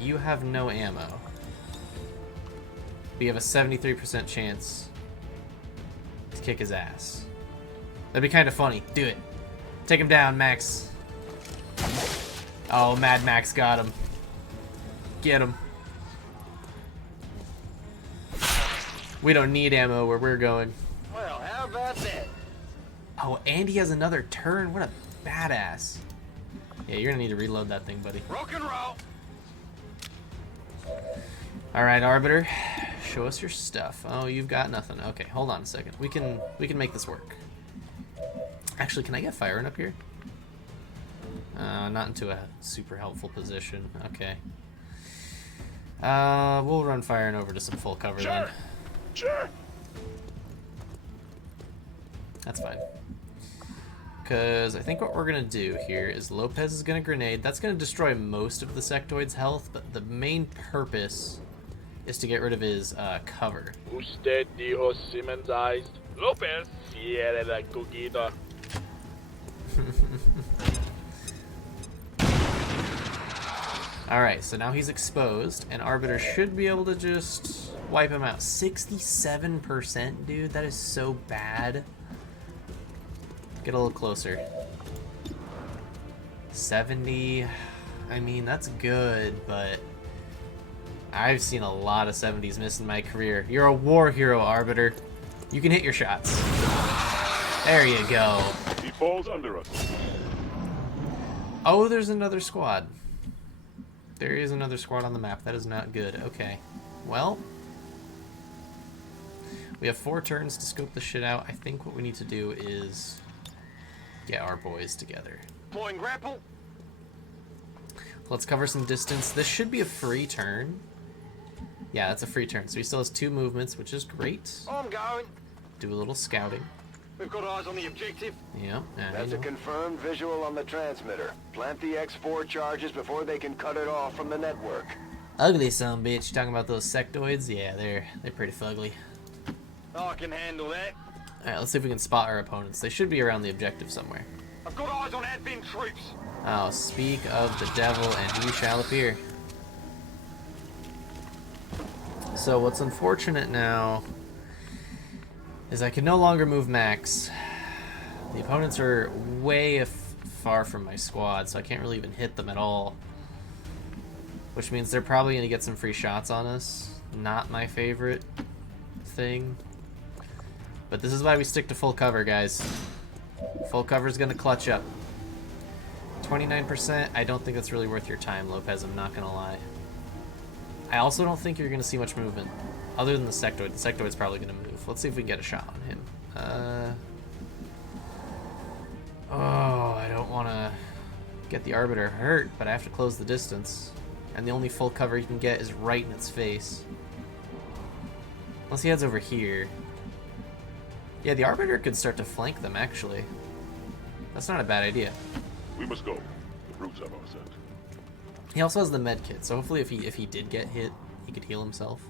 You have no ammo. But you have a 73% chance to kick his ass. That'd be kind of funny. Do it. Take him down, Max. Oh, Mad Max got him. Get him. We don't need ammo where we're going. Well, how about that? Oh, and he has another turn. What a badass. Yeah, you're gonna need to reload that thing, buddy. Rock and roll. Alright, Arbiter. Show us your stuff. Oh, you've got nothing. Okay, hold on a second. We can make this work. Actually, can I get firing up here? Not into a super helpful position. Okay. We'll run firing over to some full cover then. Sure. That's fine. Because I think what we're going to do here is Lopez is going to grenade. That's going to destroy most of the sectoid's health, but the main purpose is to get rid of his cover. Usted dijo Siemensized. Lopez, cierre la coquita. Alright, so now he's exposed, and Arbiter should be able to just wipe him out. 67%, dude, that is so bad. Get a little closer. 70. I mean, that's good, but I've seen a lot of 70s miss in my career. You're a war hero, Arbiter. You can hit your shots. There you go. He falls under us. Oh, there's another squad. There is another squad on the map. That is not good. Okay. Well, we have 4 turns to scope this shit out. I think what we need to do is get our boys together. Deploying grapple. Let's cover some distance. This should be a free turn. Yeah, that's a free turn. So he still has 2 movements, which is great. I'm going. Do a little scouting. We've got eyes on the objective. Yeah, That's a confirmed visual on the transmitter. Plant the X4 charges before they can cut it off from the network. Ugly son bitch. Talking about those sectoids? Yeah, they're pretty fugly. I can handle that. Alright, let's see if we can spot our opponents. They should be around the objective somewhere. I've got eyes on advent troops. Oh, speak of the devil and he shall appear. So what's unfortunate now is I can no longer move Max. The opponents are way far from my squad, so I can't really even hit them at all. Which means they're probably going to get some free shots on us. Not my favorite thing. But this is why we stick to full cover, guys. Full cover is going to clutch up. 29%, I don't think that's really worth your time, Lopez, I'm not going to lie. I also don't think you're going to see much movement. Other than the sectoid. The sectoid's probably going to move. Let's see if we can get a shot on him. Oh, I don't want to get the Arbiter hurt, but I have to close the distance. And the only full cover you can get is right in its face. Unless he heads over here. Yeah, the Arbiter could start to flank them, actually. That's not a bad idea. We must go. The brutes have our scent. He also has the med kit, so hopefully if he did get hit, he could heal himself.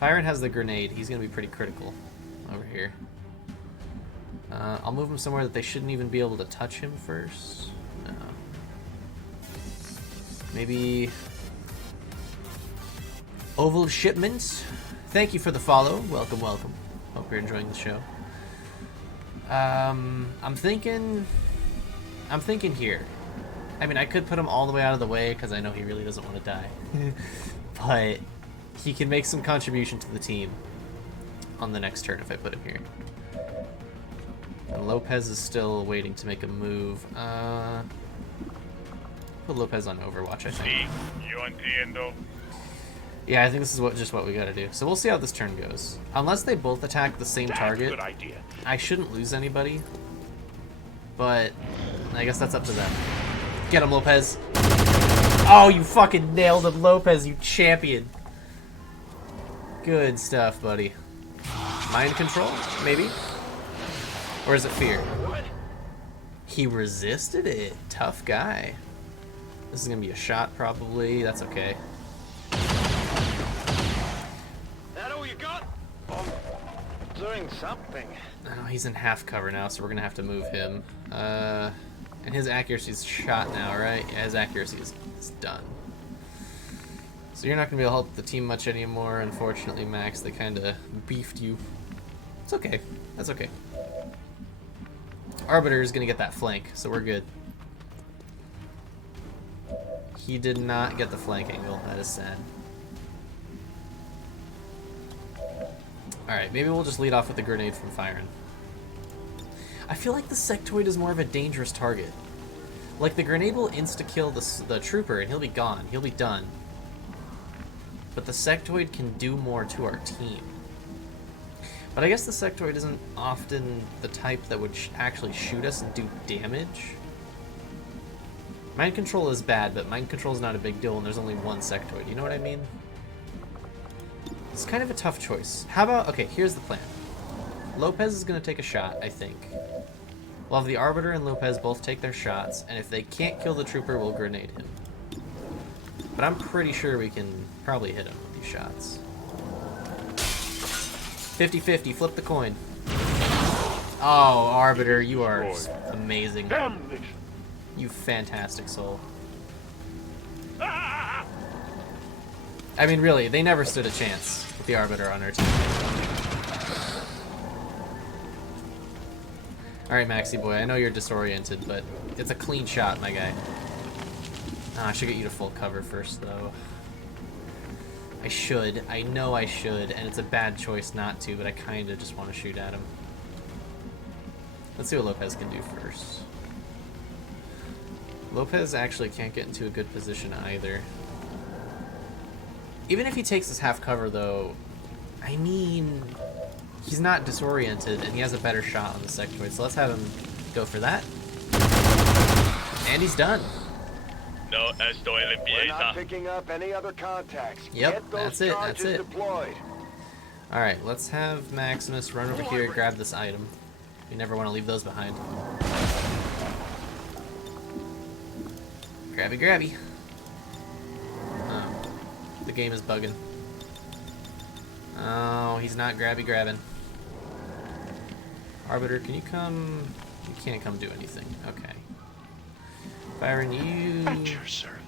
Firen has the grenade. He's going to be pretty critical over here. I'll move him somewhere that they shouldn't even be able to touch him first. No. Maybe Oval Shipment. Thank you for the follow. Welcome, welcome. Hope you're enjoying the show. I'm thinking here. I mean, I could put him all the way out of the way because I know he really doesn't want to die. But he can make some contribution to the team on the next turn if I put him here. And Lopez is still waiting to make a move. Put Lopez on Overwatch, I think. Yo entiendo. Yeah, I think this is just what we gotta do. So we'll see how this turn goes. Unless they both attack the same target, Good idea. I shouldn't lose anybody. But I guess that's up to them. Get him, Lopez. Oh, you fucking nailed him, Lopez, you champion. Good stuff, buddy. Mind control, maybe? Or is it fear? He resisted it. Tough guy. This is gonna be a shot, probably. That's okay. That all you got? I'm doing something. Oh, he's in half cover now, so we're gonna have to move him. And his accuracy is shot now, right? Yeah, his accuracy is done. So you're not going to be able to help the team much anymore, unfortunately, Max. They kind of beefed you. It's okay. That's okay. Arbiter is going to get that flank, so we're good. He did not get the flank angle. That is sad. Alright, maybe we'll just lead off with the grenade from firing. I feel like the sectoid is more of a dangerous target. Like, the grenade will insta-kill the trooper, and he'll be gone. He'll be done. But the sectoid can do more to our team. But I guess the sectoid isn't often the type that would actually shoot us and do damage. Mind control is bad, but mind control is not a big deal when there's only one sectoid. You know what I mean? It's kind of a tough choice. How about... Okay, here's the plan. Lopez is going to take a shot, I think. We'll have the Arbiter and Lopez both take their shots, and if they can't kill the trooper, we'll grenade him. But I'm pretty sure we can probably hit him with these shots. 50-50, flip the coin. Oh, Arbiter, you are amazing. You fantastic soul. I mean, really, they never stood a chance with the Arbiter on our team. Alright, Maxi boy, I know you're disoriented, but it's a clean shot, my guy. I should get you to full cover first, though. I should. I know I should, and it's a bad choice not to, but I kind of just want to shoot at him. Let's see what Lopez can do first. Lopez actually can't get into a good position either. Even if he takes his half cover, though, I mean, he's not disoriented, and he has a better shot on the sectoid, so let's have him go for that. And he's done. No, we're not picking up any other contacts. Yep, that's it, that's it. Deployed. Alright, let's have Maximus run over here, grab this item. You never want to leave those behind. Grabby, grabby. Oh, the game is bugging. Oh, he's not grabby grabbing. Arbiter, can you come? You can't come do anything. Okay. Byron, you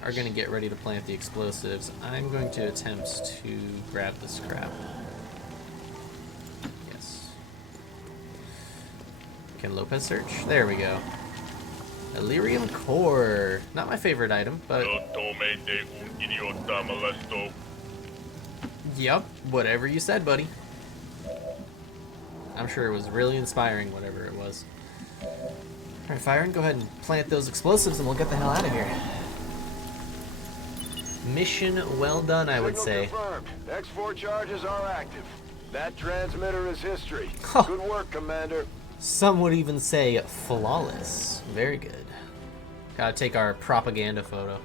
are going to get ready to plant the explosives. I'm going to attempt to grab this crap. Yes. Can Lopez search? There we go. Illyrium core. Not my favorite item, but... Yep, whatever you said, buddy. I'm sure it was really inspiring, whatever it was. Alright, Firen, go ahead and plant those explosives and we'll get the hell out of here. Mission well done, I would say. Confirmed. X4 charges are active. That transmitter is history. Good work, Commander. Some would even say flawless. Very good. Gotta take our propaganda photo.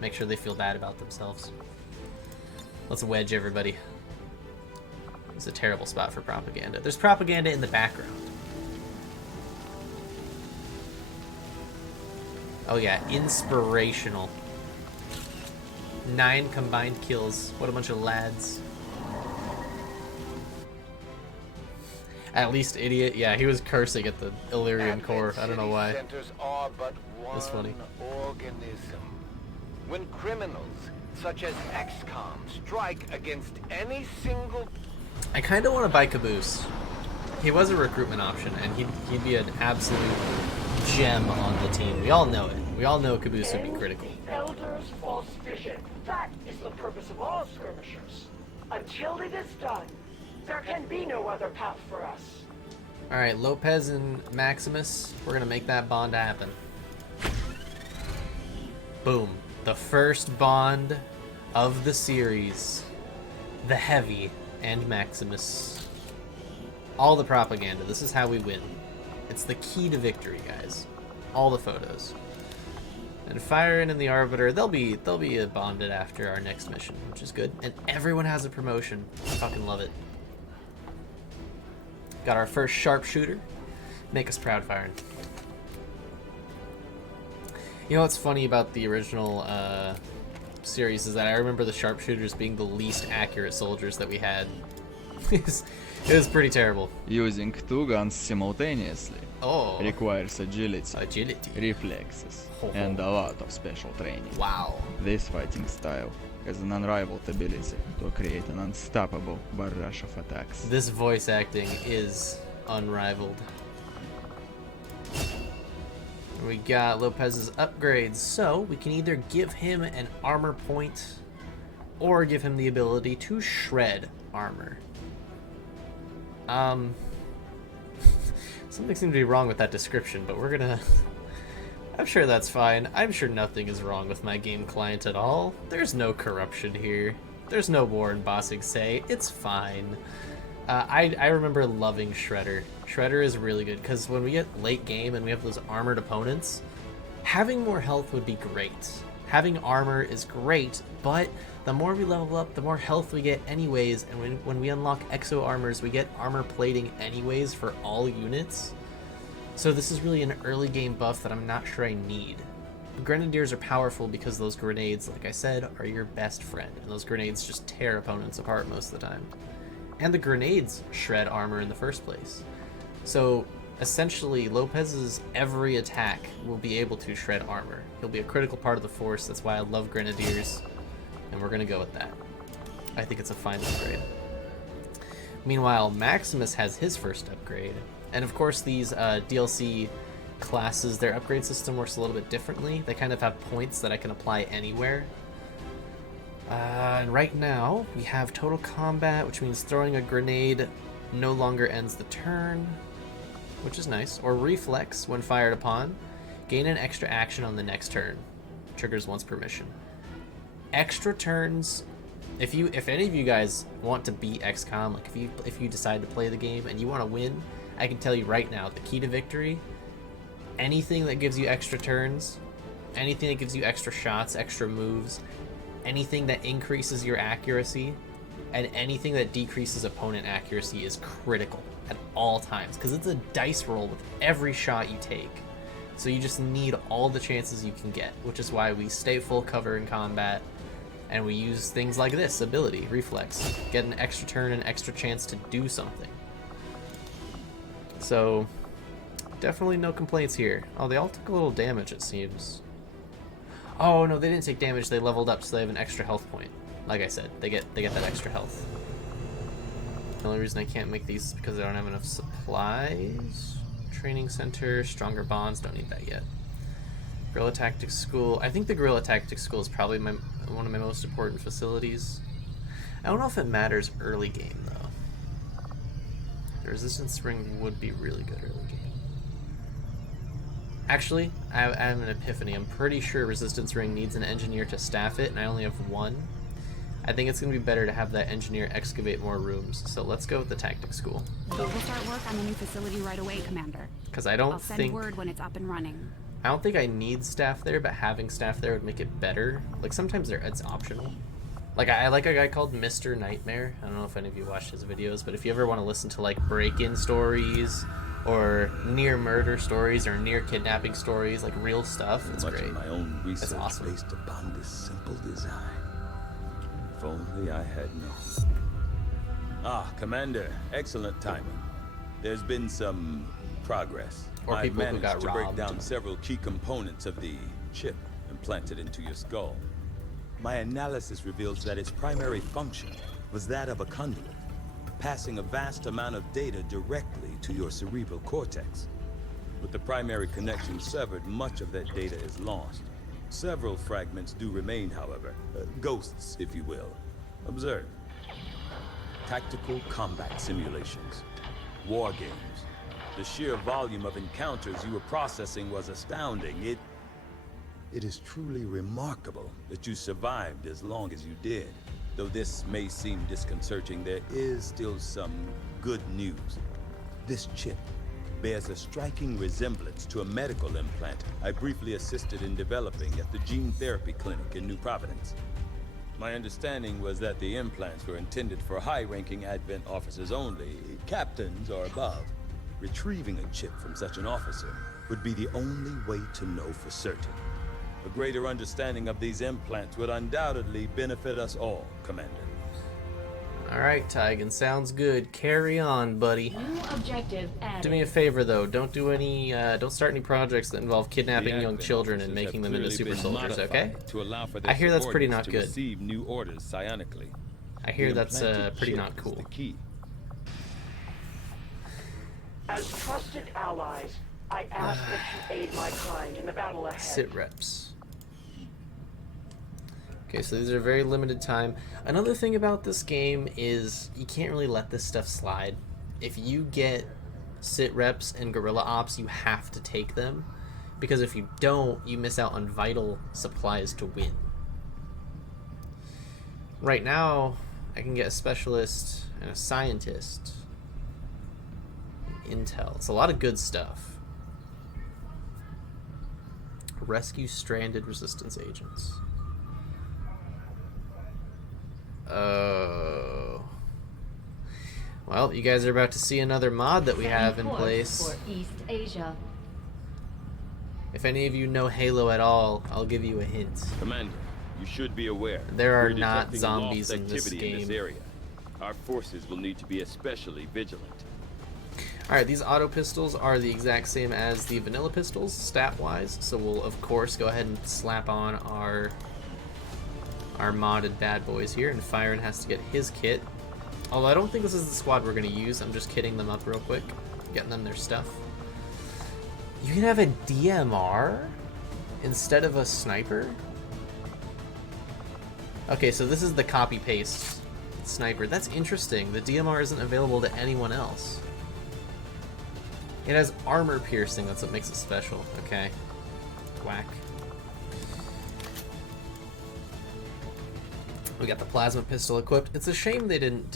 Make sure they feel bad about themselves. Let's wedge everybody. It's a terrible spot for propaganda. There's propaganda in the background. Oh yeah, inspirational. 9 combined kills. What a bunch of lads. At least idiot. Yeah, he was cursing at the Illyrium core. I don't know why. That's funny. Organism. When criminals such as Xcom strike against any single... I kind of want to buy Caboose. He was a recruitment option, and he'd be an absolute gem on the team. We all know it. We all know Caboose would be critical. Elders' false vision. That is the purpose of all skirmishers. Until it is done, there can be no other path for us. Alright, Lopez and Maximus, we're gonna make that bond happen. Boom. The first bond of the series. The Heavy and Maximus. All the propaganda. This is how we win. It's the key to victory, guys. All the photos. And Firen and the Arbiter, they'll be bonded after our next mission, which is good. And everyone has a promotion. I fucking love it. Got our first sharpshooter. Make us proud, Firen. You know what's funny about the original series is that I remember the sharpshooters being the least accurate soldiers that we had. It was pretty terrible. Using two guns simultaneously requires agility, reflexes, and a lot of special training. Wow. This fighting style has an unrivaled ability to create an unstoppable barrage of attacks. This voice acting is unrivaled. We got Lopez's upgrades, so we can either give him an armor point or give him the ability to shred armor. Something seems to be wrong with that description, but we're gonna... I'm sure that's fine. I'm sure nothing is wrong with my game client at all. There's no corruption here. There's no Warren Bossing say. It's fine. I remember loving Shredder. Shredder is really good, because when we get late game and we have those armored opponents, having more health would be great. Having armor is great, but the more we level up, the more health we get anyways, and when we unlock exo armors, we get armor plating anyways for all units. So this is really an early game buff that I'm not sure I need. Grenadiers are powerful because those grenades, like I said, are your best friend, and those grenades just tear opponents apart most of the time. And the grenades shred armor in the first place. So essentially, Lopez's every attack will be able to shred armor. He'll be a critical part of the force. That's why I love Grenadiers, and we're gonna go with that. I think it's a fine upgrade. Meanwhile, Maximus has his first upgrade, and of course these DLC classes, their upgrade system works a little bit differently. They kind of have points that I can apply anywhere. And right now, we have Total Combat, which means throwing a grenade no longer ends the turn, which is nice. Or Reflex, when fired upon, gain an extra action on the next turn. Triggers once per mission. Extra turns, if any of you guys want to beat XCOM, like if you decide to play the game and you want to win, I can tell you right now, the key to victory, anything that gives you extra turns, anything that gives you extra shots, extra moves, anything that increases your accuracy, and anything that decreases opponent accuracy is critical at all times, because it's a dice roll with every shot you take. So you just need all the chances you can get, which is why we stay full cover in combat, and we use things like this ability, Reflex. Get an extra turn, an extra chance to do something. So, definitely no complaints here. Oh, they all took a little damage, it seems. Oh no, they didn't take damage, they leveled up, so they have an extra health point. Like I said, they get that extra health. The only reason I can't make these is because I don't have enough supplies. Training center, stronger bonds, don't need that yet. Guerrilla Tactics School. I think the Guerrilla Tactics School is probably one of my most important facilities. I don't know if it matters early game though. The Resistance Ring would be really good early game. Actually, I have an epiphany. I'm pretty sure Resistance Ring needs an engineer to staff it, and I only have one. I think it's going to be better to have that engineer excavate more rooms, so let's go with the Tactics School. We'll start work on the new facility right away, Commander. Because I'll send word when it's up and running. I don't think I need staff there, but having staff there would make it better. Like, sometimes it's optional. Like, I like a guy called Mr. Nightmare. I don't know if any of you watched his videos, but if you ever want to listen to, like, break-in stories, or near murder stories, or near kidnapping stories, like real stuff, it's great. My own research it's awesome. Based upon this simple design. If only I had known. Ah, Commander, excellent timing. There's been some progress. Or I've people who managed got to robbed. break down several key components of the chip implanted into your skull. My analysis reveals that its primary function was that of a conduit, passing a vast amount of data directly to your cerebral cortex. With the primary connection severed, much of that data is lost. Several fragments do remain, however. Ghosts, if you will. Observe. Tactical combat simulations. War games. The sheer volume of encounters you were processing was astounding. It is truly remarkable that you survived as long as you did. Though this may seem disconcerting, there is still some good news. This chip bears a striking resemblance to a medical implant I briefly assisted in developing at the gene therapy clinic in New Providence. My understanding was that the implants were intended for high-ranking Advent officers only, captains or above. Retrieving a chip from such an officer would be the only way to know for certain. A greater understanding of these implants would undoubtedly benefit us all, Commander. Alright, Tigan, sounds good. Carry on, buddy. New objective added. Do me a favor, though. Don't do any, don't start any projects that involve kidnapping young children and making them into super soldiers, okay? To allow for I hear that's pretty not to good. receive new orders psionically. I hear that's pretty not cool. As trusted allies, I ask that you aid my kind in the battle ahead. Sit reps. Okay, so these are very limited time. Another thing about this game is you can't really let this stuff slide. If you get sit reps and guerrilla ops, you have to take them. Because if you don't, you miss out on vital supplies to win. Right now, I can get a specialist and a scientist. Intel. It's a lot of good stuff. Rescue stranded resistance agents. Oh. Well, you guys are about to see another mod that we have in place. For East Asia. If any of you know Halo at all, I'll give you a hint. Commander, you should be aware. There are we're not detecting zombies lost in this activity game. in this area. Our forces will need to be especially vigilant. Alright, these auto pistols are the exact same as the vanilla pistols, stat-wise, so we'll of course go ahead and slap on our modded bad boys here, and Firen has to get his kit. Although I don't think this is the squad we're going to use, I'm just kitting them up real quick, getting them their stuff. You can have a DMR instead of a sniper? Okay, so this is the copy-paste sniper. That's interesting. The DMR isn't available to anyone else. It has armor piercing, that's what makes it special. Okay. Whack. We got the plasma pistol equipped. It's a shame they didn't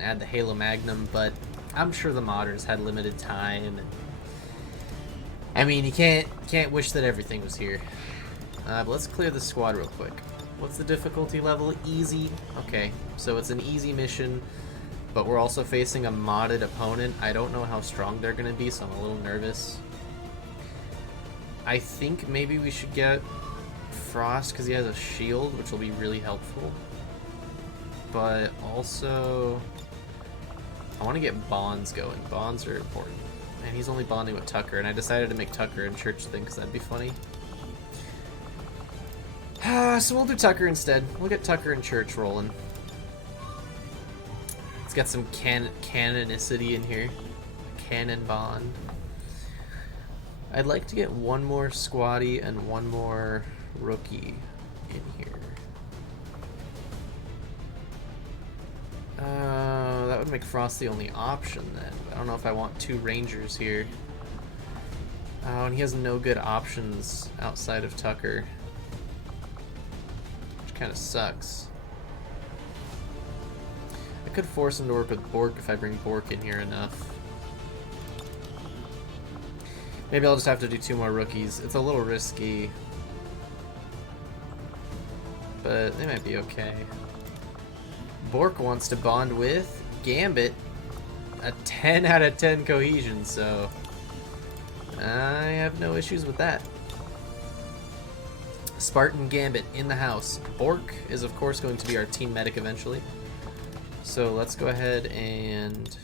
add the Halo Magnum, but I'm sure the modders had limited time. And I mean, you can't wish that everything was here. But let's clear the squad real quick. What's the difficulty level? Easy. Okay, so it's an easy mission, but we're also facing a modded opponent. I don't know how strong they're gonna be, so I'm a little nervous. I think maybe we should get Frost because he has a shield, which will be really helpful. But also, I want to get bonds going. Bonds are important. And he's only bonding with Tucker, and I decided to make Tucker and Church thing because that'd be funny. So we'll do Tucker instead. We'll get Tucker and Church rolling. Let's get some canonicity in here. Canon bond. I'd like to get one more squatty and one more rookie in here. That would make Frost the only option then. I don't know if I want two Rangers here. Oh, and he has no good options outside of Tucker, which kind of sucks. I could force him to work with Bork if I bring Bork in here enough. Maybe I'll just have to do two more rookies. It's a little risky, but they might be okay. Bork wants to bond with Gambit. A 10 out of 10 cohesion, so I have no issues with that. Spartan Gambit in the house. Bork is of course going to be our team medic eventually. So let's go ahead and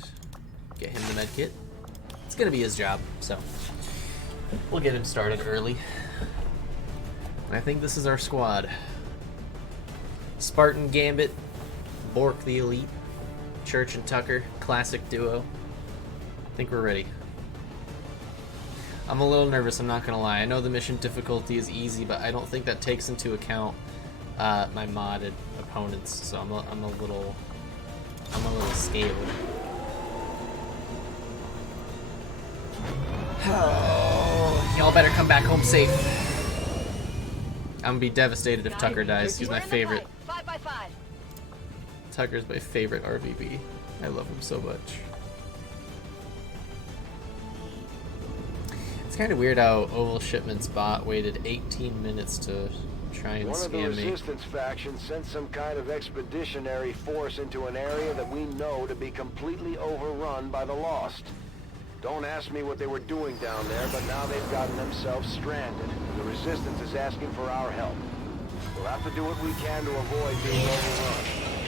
get him the med kit. It's gonna be his job, so we'll get him started early. And I think this is our squad. Spartan Gambit, Bork the Elite, Church and Tucker, classic duo. I think we're ready. I'm a little nervous, I'm not gonna lie. I know the mission difficulty is easy, but I don't think that takes into account my modded opponents, so I'm a little scared. Oh, y'all better come back home safe. I'm gonna be devastated if Tucker dies. He's my favorite. 5x5. Tucker's my favorite RvB. I love him so much. It's kind of weird how Oval Shipment's bot waited 18 minutes to try and One of the scam me. resistance factions sent some kind of expeditionary force into an area that we know to be completely overrun by the Lost. Don't ask me what they were doing down there, but now they've gotten themselves stranded. The resistance is asking for our help. We'll have to do what we can to avoid being overrun.